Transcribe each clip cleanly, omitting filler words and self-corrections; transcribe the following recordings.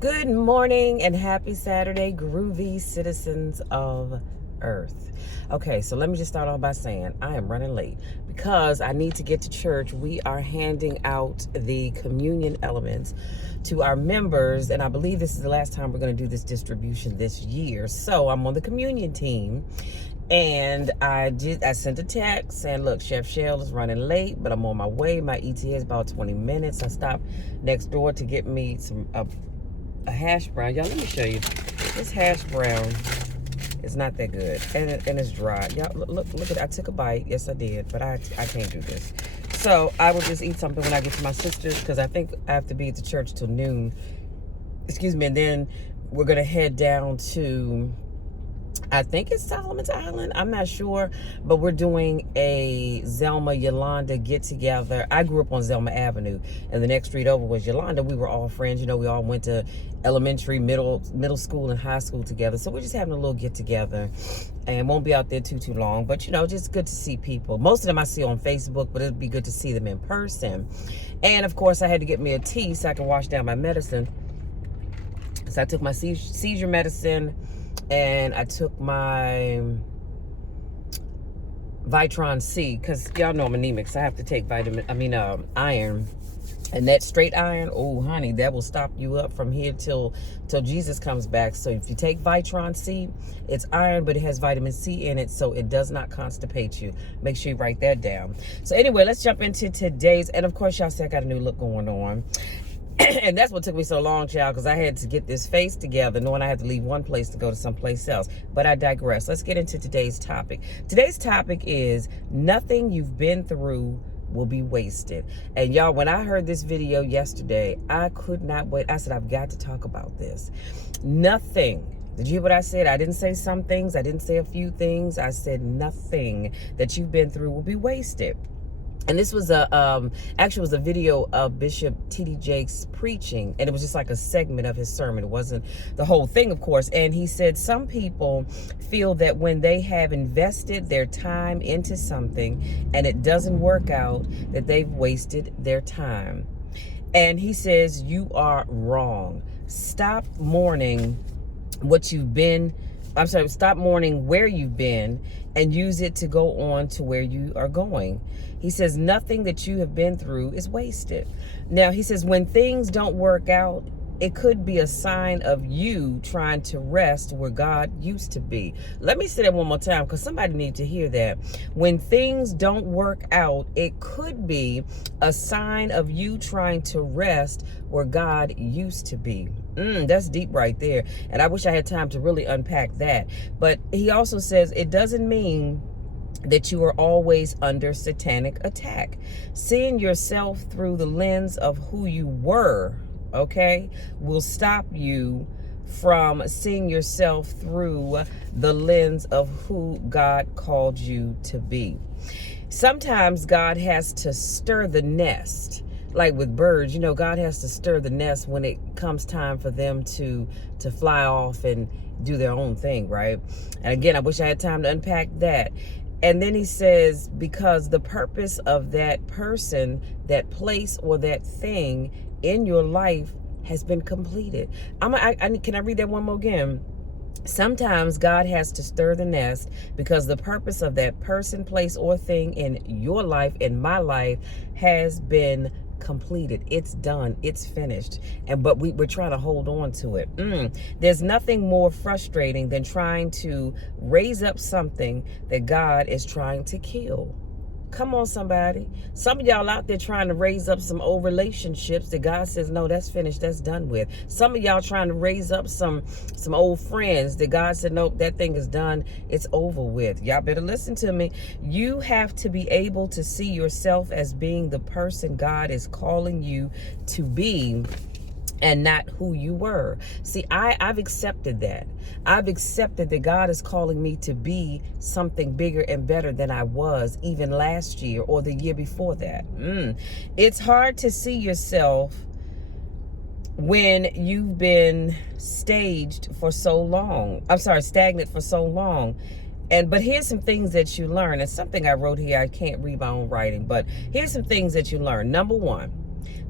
Good morning and happy Saturday, groovy citizens of Earth. Okay, so let me just start off by saying I am running late because I need to get to church. We are handing out the communion elements to our members, and I believe this is the last time we're going to do this distribution this year. So I'm on the communion team. And I sent a text saying, look, Chef Shell is running late, but I'm on my way. My ETA is about 20 minutes. I stopped next door to get me a hash brown. Y'all, let me show you. This hash brown is not that good, and it's dry. Y'all, look at it. I took a bite. Yes, I did, but I can't do this. So I will just eat something when I get to my sister's, because I think I have to be at the church till noon. Excuse me. And then we're going to head down to, I think it's Solomon's Island. I'm not sure, but we're doing a Zelma Yolanda get together. I grew up on Zelma Avenue, and the next street over was Yolanda. We were all friends. You know, we all went to elementary, middle school, and high school together. So we're just having a little get together, and won't be out there too long. But you know, just good to see people. Most of them I see on Facebook, but it'd be good to see them in person. And of course, I had to get me a tea so I can wash down my medicine. So I took my seizure medicine. And I took my Vitron C, because y'all know I'm anemic, so I have to take iron. And that straight iron, oh honey, that will stop you up from here till Jesus comes back. So if you take Vitron C, it's iron, but it has vitamin C in it, so it does not constipate you. Make sure you write that down. So anyway, let's jump into today's, and of course y'all see I got a new look going on. And that's what took me so long, child, because I had to get this face together, knowing I had to leave one place to go to someplace else. But I digress. Let's get into today's topic. Today's topic is nothing you've been through will be wasted. And y'all, when I heard this video yesterday, I could not wait. I said, I've got to talk about this. Nothing. Did you hear what I said? I didn't say some things. I didn't say a few things. I said nothing that you've been through will be wasted. And this was actually was a video of Bishop T.D. Jakes preaching, and it was just like a segment of his sermon. It wasn't the whole thing, of course. And he said some people feel that when they have invested their time into something and it doesn't work out, that they've wasted their time. And he says, you are wrong. Stop mourning what you've been. Stop mourning where you've been and use it to go on to where you are going. He says nothing that you have been through is wasted. Now, he says when things don't work out, it could be a sign of you trying to rest where God used to be. Let me say that one more time, because somebody needs to hear that. When things don't work out, it could be a sign of you trying to rest where God used to be. That's deep right there. And I wish I had time to really unpack that. But he also says it doesn't mean that you are always under satanic attack. Seeing yourself through the lens of who you were, okay, will stop you from seeing yourself through the lens of who God called you to be. Sometimes God has to stir the nest. Like with birds, you know, God has to stir the nest when it comes time for them to fly off and do their own thing, right? And again, I wish I had time to unpack that. And then he says, because the purpose of that person, that place, or that thing in your life has been completed. Can I read that one more again? Sometimes God has to stir the nest because the purpose of that person, place, or thing in your life, in my life, has been completed. It's done. It's finished. But we're trying to hold on to it. There's nothing more frustrating than trying to raise up something that God is trying to kill. Come on, somebody. Some of y'all out there trying to raise up some old relationships that God says, no, that's finished, that's done with. Some of y'all trying to raise up some old friends that God said, nope, that thing is done, it's over with. Y'all better listen to me. You have to be able to see yourself as being the person God is calling you to be, and not who you were. See, I've accepted that. I've accepted that God is calling me to be something bigger and better than I was even last year or the year before that. It's hard to see yourself when you've been stagnant for so long. But here's some things that you learn. It's something I wrote here. I can't read my own writing, but here's some things that you learn. Number one,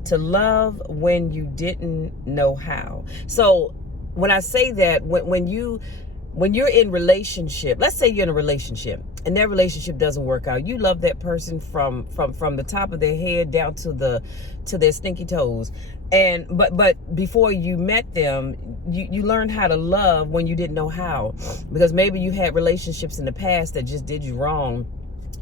to love when you didn't know how. So when I say that, when you're in relationship, let's say you're in a relationship and that relationship doesn't work out. You love that person from the top of their head down to their stinky toes. And but before you met them, you learned how to love when you didn't know how, because maybe you had relationships in the past that just did you wrong,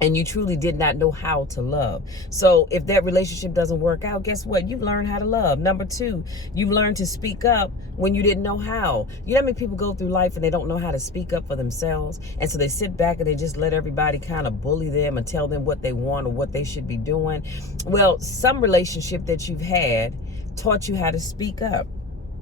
and you truly did not know how to love. So if that relationship doesn't work out, guess what? You've learned how to love. Number two, you've learned to speak up when you didn't know how. You know how many people go through life and they don't know how to speak up for themselves? And so they sit back and they just let everybody kind of bully them and tell them what they want or what they should be doing. Well, some relationship that you've had taught you how to speak up.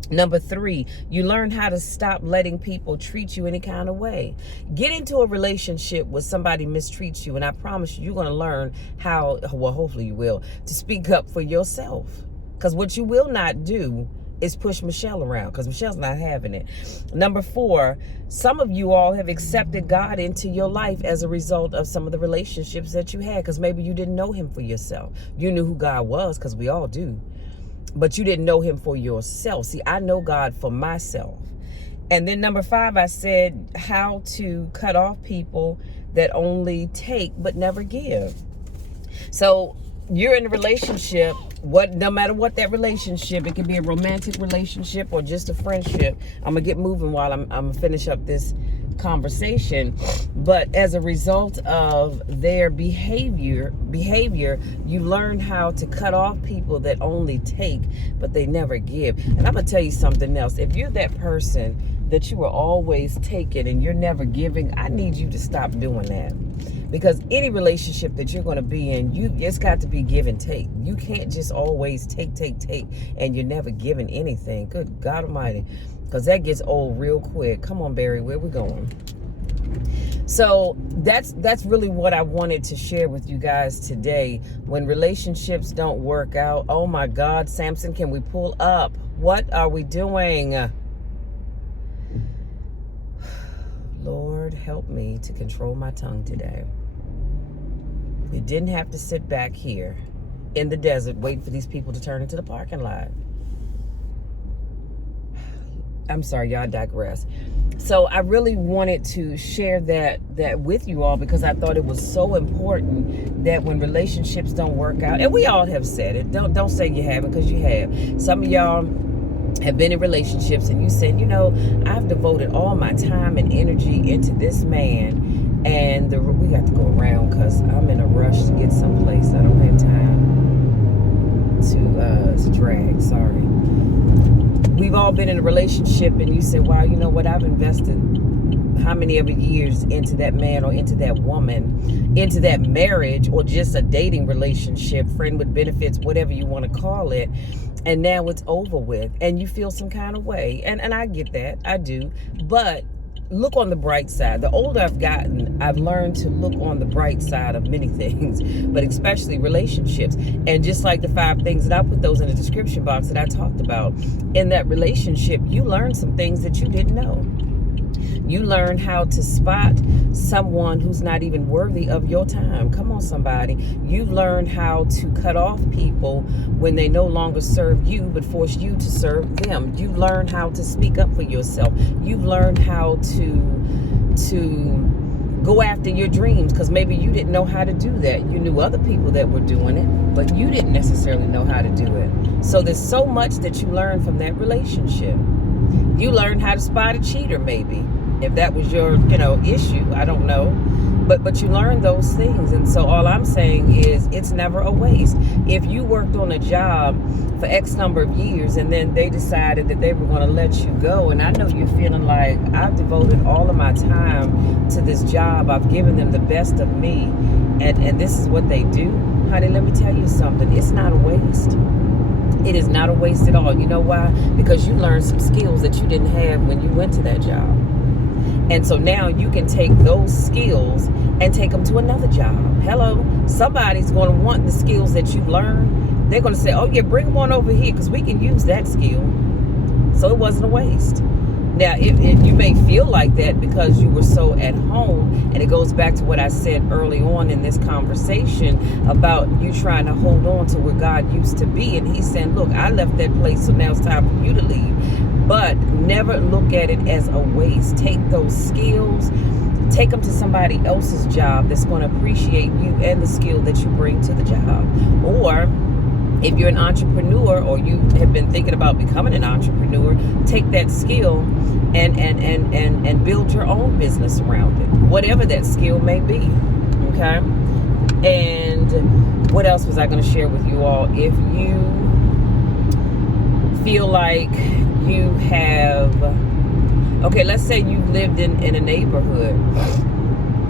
Number three, you learn how to stop letting people treat you any kind of way. Get into a relationship where somebody mistreats you, and I promise you're going to learn how, well, hopefully you will, to speak up for yourself. Because what you will not do is push Michelle around, because Michelle's not having it. Number four, some of you all have accepted God into your life as a result of some of the relationships that you had, because maybe you didn't know him for yourself. You knew who God was, because we all do. But you didn't know him for yourself. See, I know God for myself. And then number five, I said how to cut off people that only take but never give. So you're in a relationship, no matter what that relationship, it can be a romantic relationship or just a friendship. I'm gonna get moving while I'm gonna finish up this conversation. But as a result of their behavior, you learn how to cut off people that only take but they never give. And I'm gonna tell you something else. If you're that person that you are always taking and you're never giving, I need you to stop doing that. Because any relationship that you're going to be in, it's got to be give and take. You can't just always take, and you're never giving anything. Good God Almighty. Because that gets old real quick. Come on, Barry, where we going? So that's really what I wanted to share with you guys today. When relationships don't work out, oh my God, Samson, can we pull up? What are we doing? Lord, help me to control my tongue today. We didn't have to sit back here in the desert waiting for these people to turn into the parking lot. I'm sorry, y'all, digress. So I really wanted to share that with you all, because I thought it was so important that when relationships don't work out, and we all have said it, don't say you haven't, because you have. Some of y'all have been in relationships and you said, I've devoted all my time and energy into this man, and we got to go around because I'm in a rush to get someplace. I don't have time to drag. Sorry. We've all been in a relationship and you said, wow, you know what, I've invested how many ever years into that man or into that woman, into that marriage, or just a dating relationship, friend with benefits, whatever you want to call it. And now it's over with and you feel some kind of way. And I get that, I do. But look on the bright side. The older I've gotten, I've learned to look on the bright side of many things, but especially relationships. And just like the 5 things that I put those in the description box that I talked about, in that relationship, you learn some things that you didn't know. You learn how to spot someone who's not even worthy of your time. Come on, somebody. You've learned how to cut off people when they no longer serve you, but force you to serve them. You've learned how to speak up for yourself. You've learned how to go after your dreams, because maybe you didn't know how to do that. You knew other people that were doing it, but you didn't necessarily know how to do it. So there's so much that you learn from that relationship. You learned how to spot a cheater, maybe. If that was your, issue, I don't know. But you learn those things. And so all I'm saying is it's never a waste. If you worked on a job for X number of years and then they decided that they were going to let you go, and I know you're feeling like, I've devoted all of my time to this job, I've given them the best of me, and this is what they do, honey, let me tell you something. It's not a waste. It is not a waste at all. You know why? Because you learned some skills that you didn't have when you went to that job. And so now you can take those skills and take them to another job. Hello, somebody's going to want the skills that you learned. They're going to say, oh yeah, bring them on over here because we can use that skill. So it wasn't a waste. Now, you may feel like that because you were so at home, and it goes back to what I said early on in this conversation about you trying to hold on to where God used to be. And he's saying, look, I left that place, so now it's time for you to leave. But never look at it as a waste. Take those skills, take them to somebody else's job that's going to appreciate you and the skill that you bring to the job. Or if you're an entrepreneur, or you have been thinking about becoming an entrepreneur, take that skill and build your own business around it, whatever that skill may be. Okay. And what else was I going to share with you all? If you feel like you have, okay, let's say you lived in a neighborhood,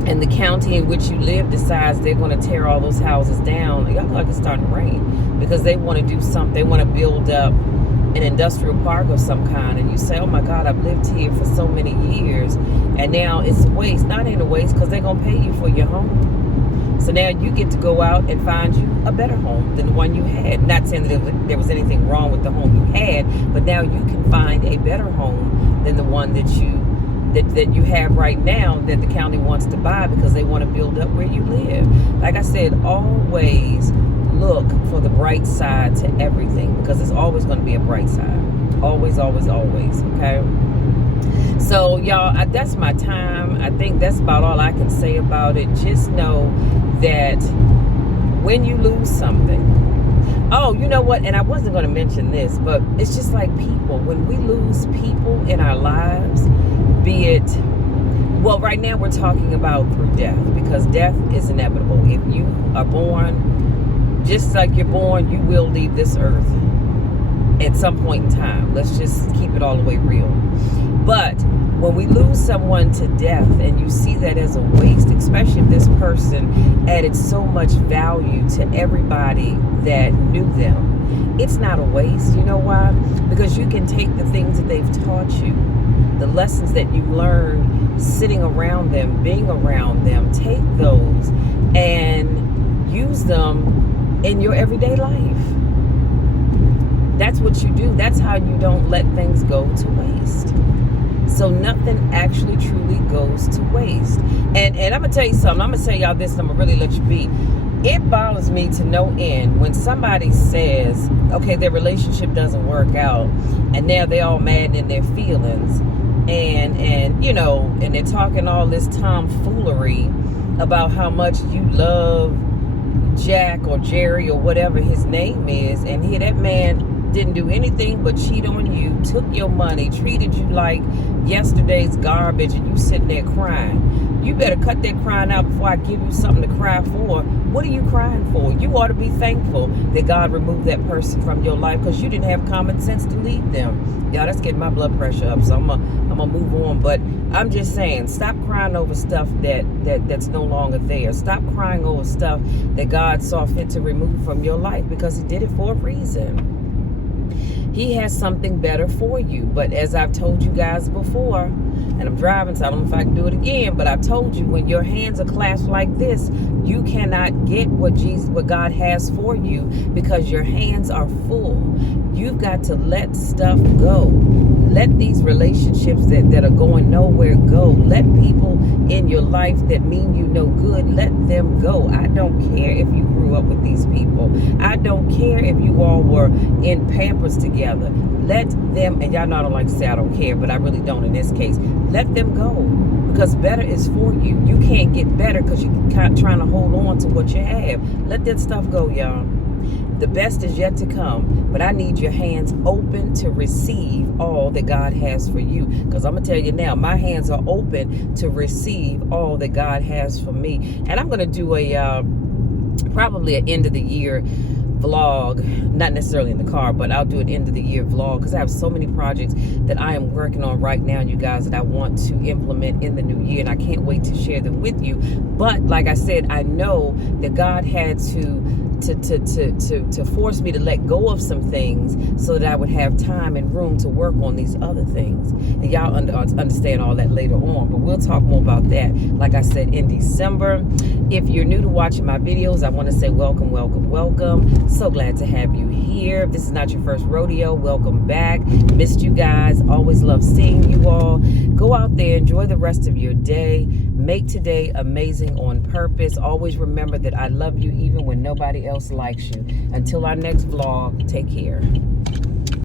and the county in which you live decides they're going to tear all those houses down. Y'all like it's starting to rain, because they want to do something. They want to build up an industrial park of some kind, and you say, oh my God, I've lived here for so many years, and now it's a waste. Not ain't a waste, because they're going to pay you for your home. So now you get to go out and find you a better home than the one you had. Not saying that there was anything wrong with the home you had, but now you can find a better home than the one that you have right now, that the county wants to buy, because they want to build up where you live. Like I said, always look for the bright side to everything, because there's always going to be a bright side. Always, always, always. Okay. So y'all, that's my time. I think that's about all I can say about it. Just know that when you lose something, oh, you know what? And I wasn't going to mention this, but it's just like people. When we lose people in our lives, be it, well, right now we're talking about through death, because death is inevitable. If you are born, just like you're born, you will leave this earth at some point in time. Let's just keep it all the way real. But when we lose someone to death, and you see that as a waste, especially if this person added so much value to everybody that knew them, it's not a waste. You know why? Because you can take the things that they've taught you, the lessons that you learned sitting around them, being around them, take those and use them in your everyday life. That's what you do. That's how you don't let things go to waste. So nothing actually truly goes to waste. And I'm going to tell you something. I'm going to tell y'all this, and I'm going to really let you be. It bothers me to no end when somebody says, okay, their relationship doesn't work out, and now they're all mad in their feelings. And you know, and they're talking all this tomfoolery about how much you love Jack or Jerry or whatever his name is, and here that man didn't do anything but cheat on you, took your money, treated you like yesterday's garbage, and you sitting there crying. You better cut that crying out before I give you something to cry for. What are you crying for? You ought to be thankful that God removed that person from your life, because you didn't have common sense to leave them. Y'all, that's getting my blood pressure up, so I'm gonna move on. But I'm just saying, stop crying over stuff that's no longer there. Stop crying over stuff that God saw fit to remove from your life, because he did it for a reason. He has something better for you. But as I've told you guys before, and I'm driving, so I don't know if I can do it again, but I've told you, when your hands are clasped like this, you cannot get what God has for you, because your hands are full. You've got to let stuff go. Let these relationships that are going nowhere go. Let people in your life that mean you no good, let them go. I don't care if you grew up with these people. I don't care if you all were in Pampers together. Let them, and y'all know I don't like to say I don't care, but I really don't in this case. Let them go, because better is for you. You can't get better because you're trying to hold on to what you have. Let that stuff go, y'all. The best is yet to come, but I need your hands open to receive all that God has for you. Because I'm going to tell you now, my hands are open to receive all that God has for me. And I'm going to do probably an end of the year vlog, not necessarily in the car, but I'll do an end of the year vlog, because I have so many projects that I am working on right now, you guys, that I want to implement in the new year, and I can't wait to share them with you. But like I said, I know that God had to force me to let go of some things so that I would have time and room to work on these other things. And y'all understand all that later on, but we'll talk more about that, like I said, in December. If you're new to watching my videos, I want to say welcome, welcome, welcome. So glad to have you here. here. If this is not your first rodeo, welcome back. Missed you guys. Always love seeing you all. Go out there, enjoy the rest of your day. Make today amazing on purpose. Always remember that I love you even when nobody else likes you. Until our next vlog, take care.